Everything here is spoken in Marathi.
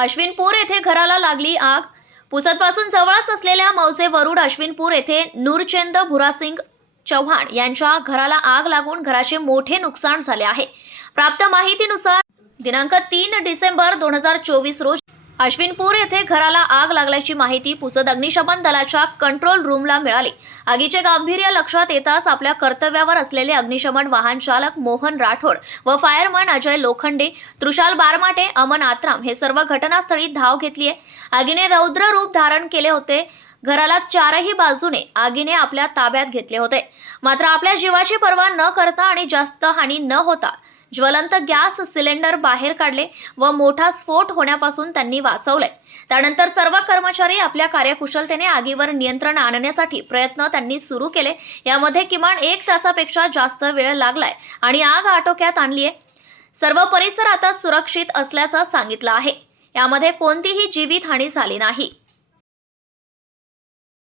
अश्विनपूर येथे घराला लागली आग. पुसदपासून जवळच असलेल्या मौजे वरुड अश्विनपूर येथे नूरचंद भुरासिंग चव्हाण यांच्या घराला आग लागून घराचे मोठे नुकसान झाले आहे. प्राप्त माहितीनुसार दिनांक तीन डिसेंबर दोन हजार चोवीस रोजी अश्विनपूर येथे घराला आग लागल्याची माहिती पुसद अग्निशमन दलाच्या कंट्रोल रूमला मिळाली. आगीचे गांभीर्य लक्षात येताच आपल्या कर्तव्यावर असलेले अग्निशमन वाहन चालक मोहन राठोड व फायरमन अजय लोखंडे तृषाल बारमाटे अमन आत्राम हे सर्व घटनास्थळी धाव घेतली आहे आगीने रौद्र रूप धारण केले होते. घराला चारही बाजूने आगीने आपल्या ताब्यात घेतले होते. मात्र आपल्या जीवाची पर्वा न करता आणि जास्त हानी न होता ज्वलंत गॅस सिलेंडर बाहेर काढले व मोठा स्फोट होण्यापासून त्यांनी वाचवले. त्यानंतर सर्व कर्मचारी आपल्या कार्यकुशलतेने आगीवर नियंत्रण आणण्यासाठी प्रयत्न त्यांनी सुरू केले. यामध्ये किमान एक तासापेक्षा जास्त वेळ लागलाय आणि आग आटोक्यात आणली आहे सर्व परिसर आता सुरक्षित असल्याचं सांगितलं आहे. यामध्ये कोणतीही जीवितहानी झाली नाही.